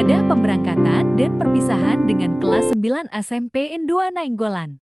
Ibadah pemberangkatan dan perpisahan dengan kelas 9 SMP N2 Nainggolan.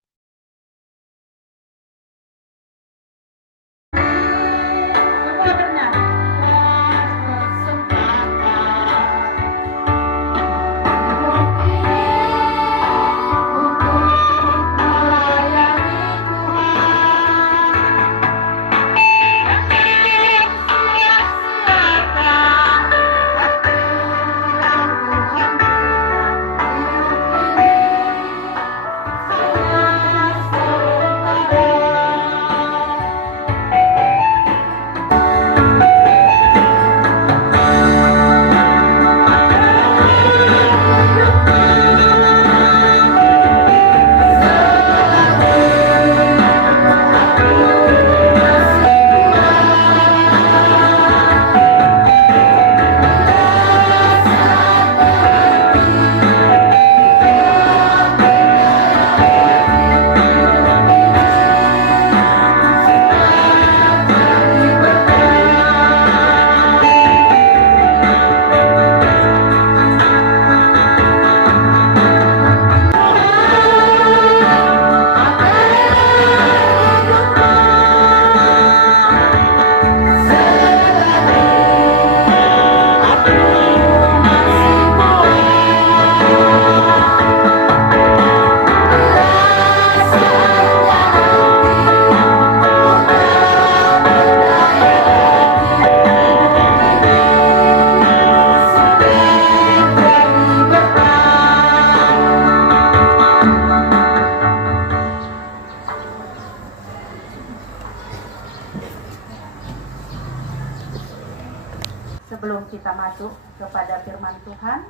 Sebelum kita masuk kepada firman Tuhan,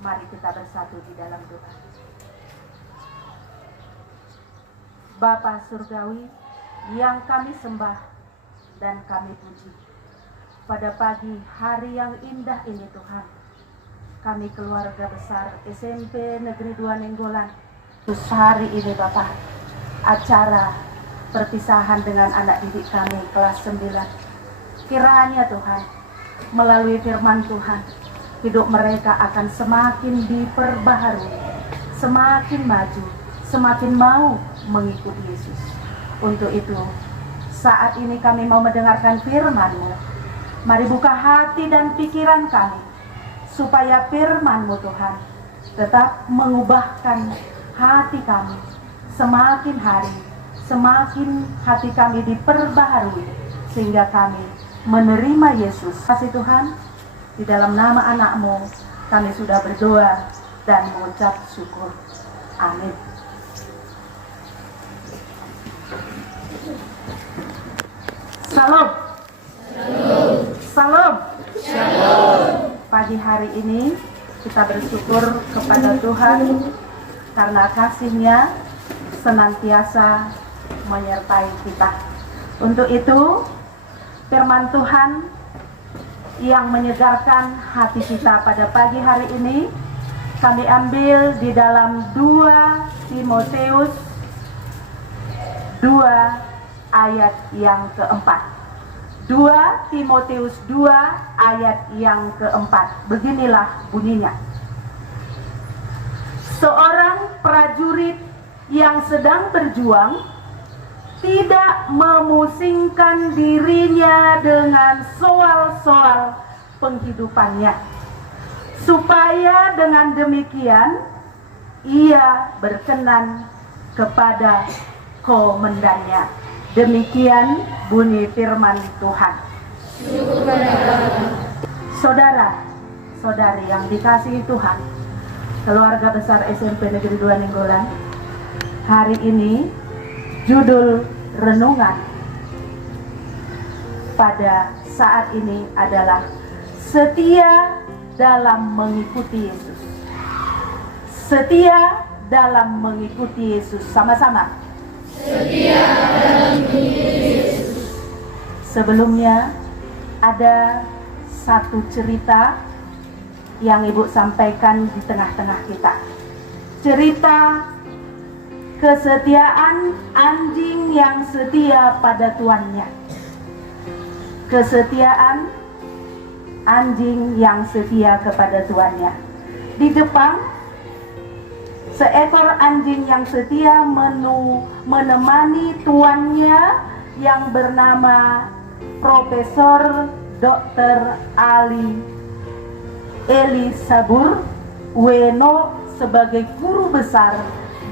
mari kita bersatu di dalam doa. Bapa Surgawi yang kami sembah dan kami puji, pada pagi hari yang indah ini Tuhan, kami keluarga besar SMP Negeri 2 Nainggolan, hari ini Bapak, acara perpisahan dengan anak didik kami kelas 9. Kiranya Tuhan, melalui firman Tuhan, hidup mereka akan semakin diperbaharui, semakin maju, semakin mau mengikuti Yesus. Untuk itu, saat ini kami mau mendengarkan firman-Mu. Mari buka hati dan pikiran kami, supaya firman-Mu Tuhan tetap mengubahkan hati kami. Semakin hari, semakin hati kami diperbaharui, sehingga kami menerima Yesus. Kasih Tuhan, di dalam nama anak-Mu kami sudah berdoa dan mengucap syukur. Amin. Salam. Salam. Pagi hari ini kita bersyukur kepada Tuhan karena kasih-Nya senantiasa menyertai kita. Untuk itu, firman Tuhan yang menyegarkan hati kita pada pagi hari ini kami ambil di dalam 2 Timotius 2 ayat yang keempat. 2 Timotius 2 ayat yang keempat. Beginilah bunyinya. Seorang prajurit yang sedang berjuang tidak memusingkan dirinya dengan soal-soal penghidupannya, supaya dengan demikian ia berkenan kepada komandannya. Demikian bunyi firman Tuhan. Saudara-saudari yang dikasihi Tuhan, keluarga besar SMP Negeri 2 Nainggolan, hari ini judul renungan pada saat ini adalah setia dalam mengikuti Yesus. Setia dalam mengikuti Yesus. Sama-sama. Setia dalam mengikuti Yesus. Sebelumnya ada satu cerita yang Ibu sampaikan di tengah-tengah kita. Cerita kesetiaan anjing yang setia pada tuannya. Kesetiaan anjing yang setia kepada tuannya. Di Jepang, seekor anjing yang setia menemani tuannya yang bernama Profesor Dr. Ali Elisabur Ueno sebagai guru besar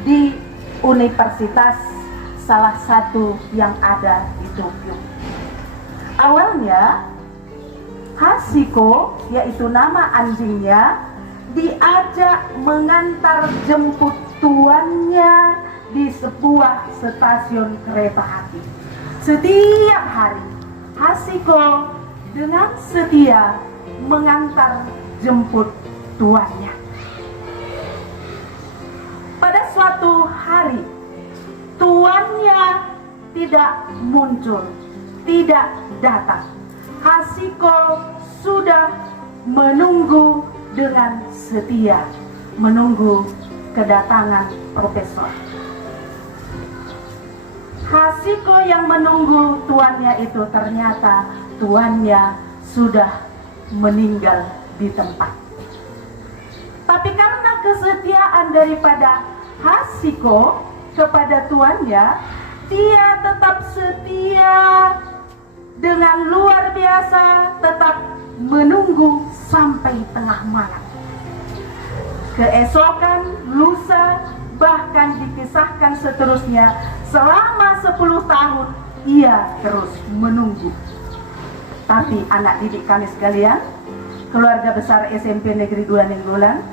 di universitas salah satu yang ada di Tokyo. Awalnya Hachiko, yaitu nama anjingnya, diajak mengantar jemput tuannya di sebuah stasiun kereta api. Setiap hari Hachiko dengan setia mengantar jemput tuannya. Pada suatu hari tuannya tidak muncul, tidak datang. Hachiko sudah menunggu dengan setia, menunggu kedatangan profesor. Hachiko yang menunggu tuannya itu, ternyata tuannya sudah meninggal di tempat. Tapi karena kesetiaan daripada Hachiko kepada tuannya, dia tetap setia dengan luar biasa, tetap menunggu sampai tengah malam. Keesokan, lusa, bahkan dikisahkan seterusnya, selama 10 tahun ia terus menunggu. Tapi anak didik kami sekalian, keluarga besar SMP Negeri 2 Ninggolan,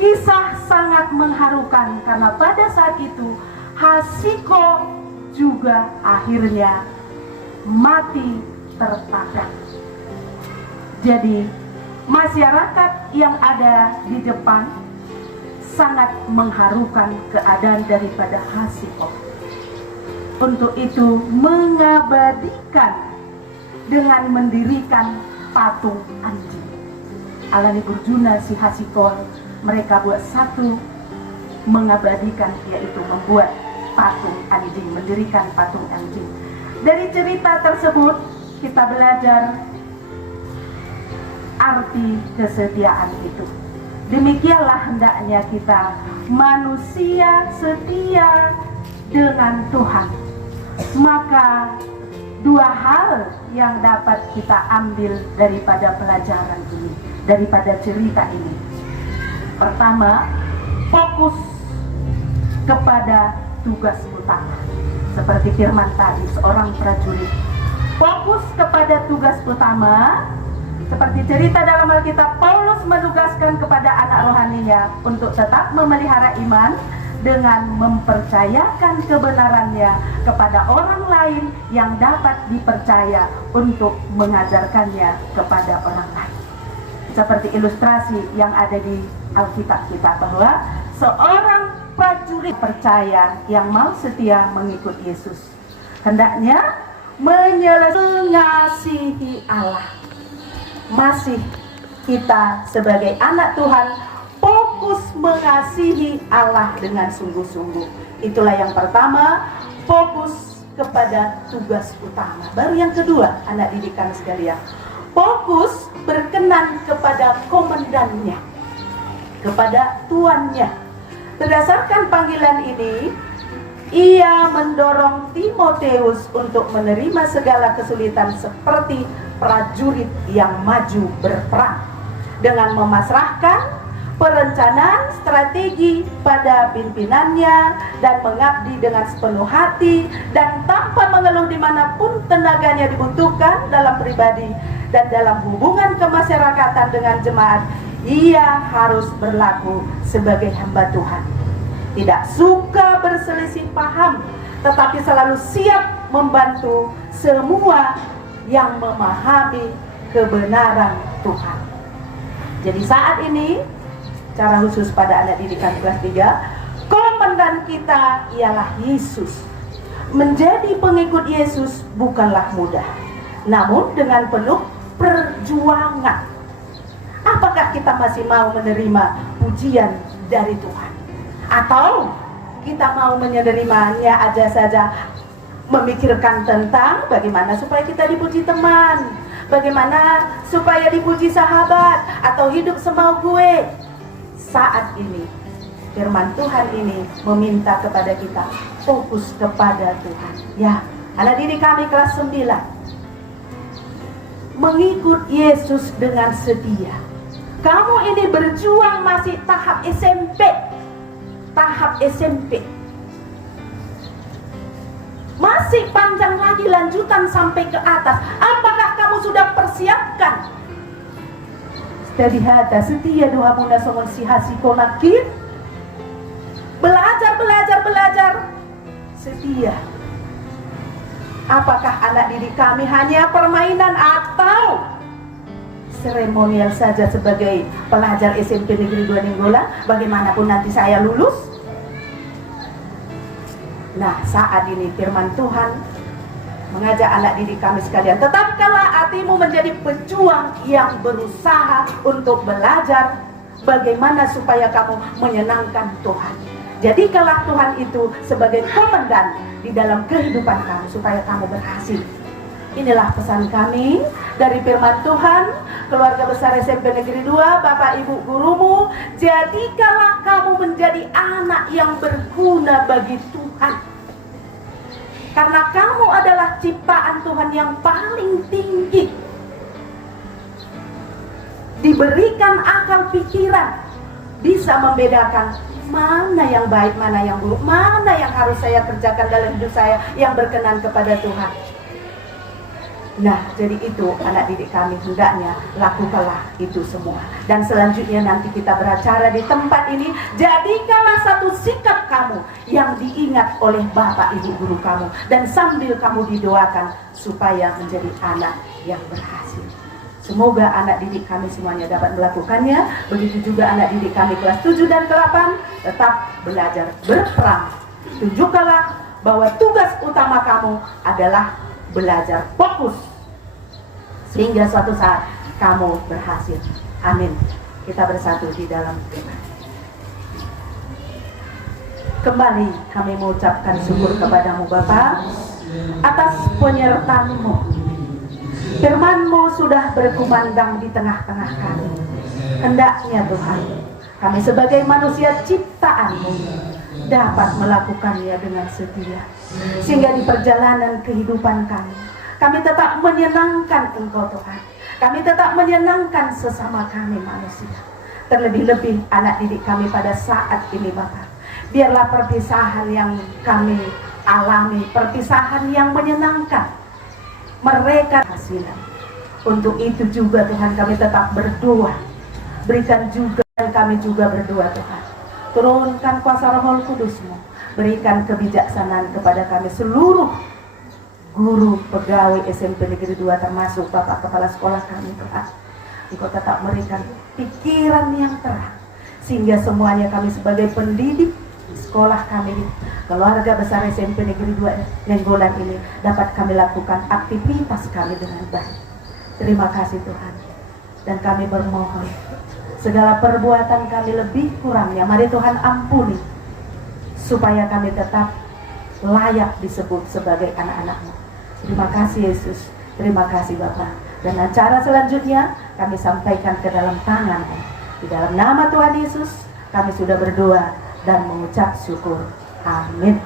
kisah sangat mengharukan karena pada saat itu Hachiko juga akhirnya mati tertabrak. Jadi masyarakat yang ada di Jepang sangat mengharukan keadaan daripada Hachiko. Untuk itu mengabadikan dengan mendirikan patung anjing. Alani Burjuna si Hachiko, mereka buat satu mengabadikan, yaitu membuat patung anjing, mendirikan patung anjing. Dari cerita tersebut kita belajar arti kesetiaan itu. Demikianlah hendaknya kita, manusia setia dengan Tuhan. Maka dua hal yang dapat kita ambil daripada pelajaran ini, daripada cerita ini. Pertama, fokus kepada tugas utama. Seperti firman tadi, seorang prajurit fokus kepada tugas utama. Seperti cerita dalam Alkitab, Paulus menugaskan kepada anak rohaninya untuk tetap memelihara iman dengan mempercayakan kebenarannya kepada orang lain yang dapat dipercaya untuk mengajarkannya kepada orang lain. Seperti ilustrasi yang ada di Alkitab kita, bahwa seorang prajurit percaya yang mau setia mengikut Yesus hendaknya mengasihi Allah. Masih kita sebagai anak Tuhan fokus mengasihi Allah dengan sungguh-sungguh. Itulah yang pertama, fokus kepada tugas utama. Baru yang kedua, anak didikan sekalian, fokus berkenan kepada komandannya, kepada tuannya. Berdasarkan panggilan ini, ia mendorong Timotius untuk menerima segala kesulitan seperti prajurit yang maju berperang, dengan memasrahkan perencanaan strategi pada pimpinannya dan mengabdi dengan sepenuh hati dan tanpa mengeluh dimanapun tenaganya dibutuhkan dalam pribadi dan dalam hubungan kemasyarakatan dengan jemaat. Ia harus berlaku sebagai hamba Tuhan, tidak suka berselisih paham, tetapi selalu siap membantu semua yang memahami kebenaran Tuhan. Jadi saat ini, cara khusus pada anak didikan kelas 3, komandan kita ialah Yesus. Menjadi pengikut Yesus bukanlah mudah, namun dengan penuh perjuangan. Apakah kita masih mau menerima pujian dari Tuhan? Atau kita mau menerimanya aja saja, memikirkan tentang bagaimana supaya kita dipuji teman, bagaimana supaya dipuji sahabat, atau hidup semau gue. saat ini firman Tuhan ini meminta kepada kita fokus kepada Tuhan. Ya, anak didik kami kelas 9, mengikut Yesus dengan setia. Kamu ini berjuang masih tahap SMP. Tahap SMP. Masih panjang lagi lanjutan sampai ke atas. Apakah kamu sudah persiapkan? Stadihata setia doa muna songon si hasiko nakir. Belajar. Setia. Apakah anak didik kami hanya permainan atau seremonial saja sebagai pelajar SMP Negeri 2 Ninggolan? Bagaimanapun nanti saya lulus. Nah, saat ini firman Tuhan mengajak anak didik kami sekalian, tetapkanlah hatimu menjadi pejuang yang berusaha untuk belajar bagaimana supaya kamu menyenangkan Tuhan. Jadikanlah Tuhan itu sebagai komandan di dalam kehidupan kamu supaya kamu berhasil. Inilah pesan kami dari firman Tuhan. Keluarga besar SMP Negeri 2, Bapak Ibu gurumu, jadikanlah kamu menjadi anak yang berguna bagi Tuhan. Karena kamu adalah ciptaan Tuhan yang paling tinggi. Diberikan akal pikiran, bisa membedakan mana yang baik, mana yang buruk, mana yang harus saya kerjakan dalam hidup saya yang berkenan kepada Tuhan. Nah, jadi itu anak didik kami, hendaknya lakukanlah itu semua. Dan selanjutnya nanti kita beracara di tempat ini, jadikanlah satu sikap kamu yang diingat oleh Bapak Ibu guru kamu. Dan sambil kamu didoakan supaya menjadi anak yang berhasil. Semoga anak didik kami semuanya dapat melakukannya. Begitu juga anak didik kami kelas 7 dan 8, tetap belajar berperang. Tunjukkanlah bahwa tugas utama kamu adalah belajar fokus, sehingga suatu saat kamu berhasil. Amin. Kita bersatu di dalam doa. Kembali kami mengucapkan syukur kepadamu Bapa atas penyertaan-Mu. Firman-Mu sudah berkumandang di tengah-tengah kami. Hendaknya Tuhan, kami sebagai manusia ciptaan-Mu dapat melakukannya dengan setia, sehingga di perjalanan kehidupan kami tetap menyenangkan Engkau Tuhan. Kami tetap menyenangkan sesama kami manusia. Terlebih-lebih anak didik kami pada saat ini Bapak. Biarlah perpisahan yang kami alami, perpisahan yang menyenangkan, mereka hasilan. Untuk itu juga Tuhan kami tetap berdoa. Berikan juga, dan kami juga berdoa Tuhan, turunkan kuasa Roh Kudus-Mu. Berikan kebijaksanaan kepada kami seluruh guru, pegawai SMP Negeri 2, termasuk Bapak Kepala Sekolah kami Tuhan. Engkau tetap memberikan pikiran yang terang, sehingga semuanya kami sebagai pendidik sekolah kami, keluarga besar SMP Negeri 2 Ninggolan ini, dapat kami lakukan aktivitas kami dengan baik. Terima kasih Tuhan. Dan kami bermohon, segala perbuatan kami lebih kurangnya, mari Tuhan ampuni, supaya kami tetap layak disebut sebagai anak-anak-Mu. Terima kasih Yesus, terima kasih Bapa. Dan acara selanjutnya kami sampaikan ke dalam tangan-Mu. Di dalam nama Tuhan Yesus kami sudah berdoa dan mengucap syukur. Amin.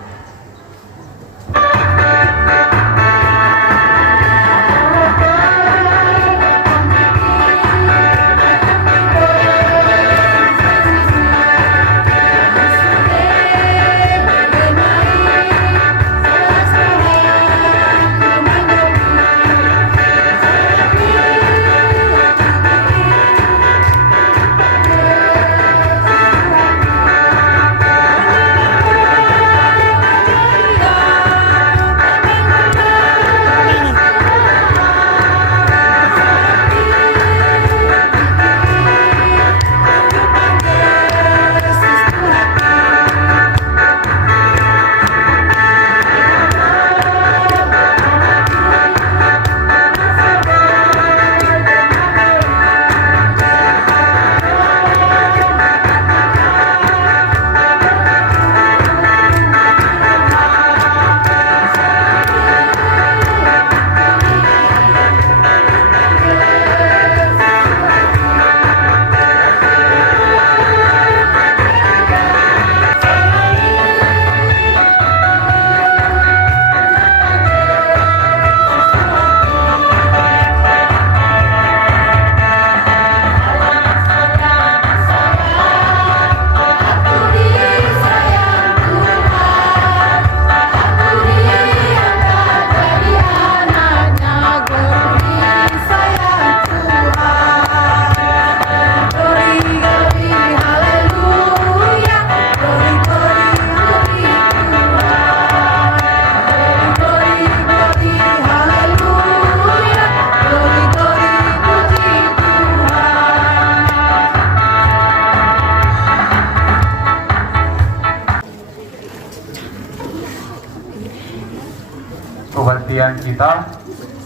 kebaktian kita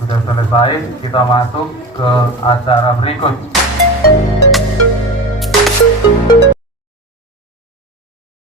sudah selesai. Kita masuk ke acara berikut.